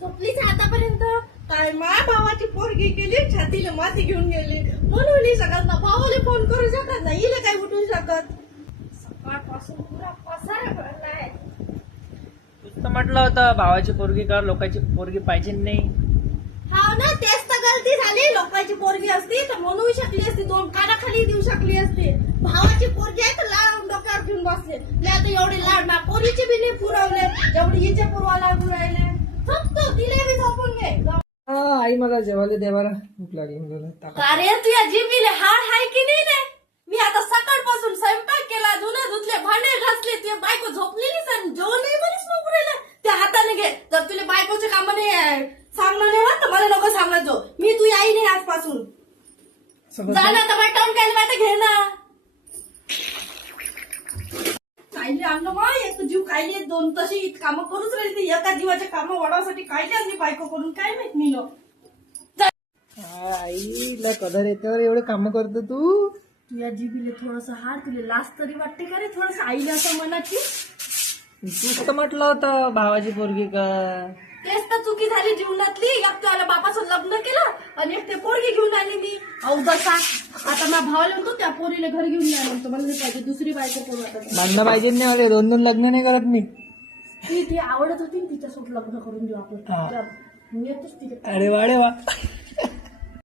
झोपलीच आतापर्यंत. काय माय भावाची पोरगी केली, छातीला माती घेऊन गेली. म्हणून नाही शकत ना, भावाला फोन करू शकत नाही, हिला काय उठवू शकत. सकाळपासून पुरा पसारा भरलाय. तूच तर म्हटलं होतं भावाची पोरगी कर, लोकांची पोरगी पाहिजे नाही. हा ना, तेच तर गलती झाली. लोकांची पोरगी असती तर म्हणू शकली असती, दोन कानाखाली देऊ शकली असती. भावाची पोरगी आहे तर लाड डोक्यावर घेऊन बसले. मी आता एवढे लाड ना पोरीचे बी नाही पुरवले जेवढे हिचे पुरवा लागू राहिले. झोपतो, तिला बी झोपून घे. आई मला जेवायला देवाला भूक लागली. अरे तुझ्या जिभीले हाड हाय की नाही रे? मी आता सकाळपासून स्वयंपाक केला, धुणं धुतले, भांडे घासले. तुझ्या बायको झोपलेली सण जेवण नाही म्हणून नको राहिलं. त्या हाताने घे. जर तुला बायकोचे काम नाही सांगणार नाही तर मला नको सांगत जो. मी तुझी आई नाही आजपासून. झालं तर मटण काय आता घे ना. कायले आणलं मा, एक जीव कायले दोन तशी कामं करूच राहिली. ते एका जीवाच्या कामं वाढवासाठी कायले आणली बायको करून काय माहित मी नो. आईला कदर येते एवढे काम करतो तू. तुझ्या जीबीले थोडस हाड, तुला लाज तरी वाटते का रे थोडस आईला असं मनाची? तूच तर म्हटलं होतं भावाची पोरगी कर. तेच तर चुकी झाली जीवनातली. एक त्याला बापाचं लग्न केलं आणि एक ते पोरगी घेऊन आली मी. अवघसा आता माझ्या भावाला म्हणतो त्या पोरीला घर घेऊन नाही म्हणतो. मला नाही पाहिजे, दुसरी बायको करू आता. बांधणं पाहिजे नाही मला, दोन दोन लग्न नाही करत मी. ती आवडत होती, तिच्यासोबत लग्न करून देऊ आपण. मी येतोच तिथे. अरे वा.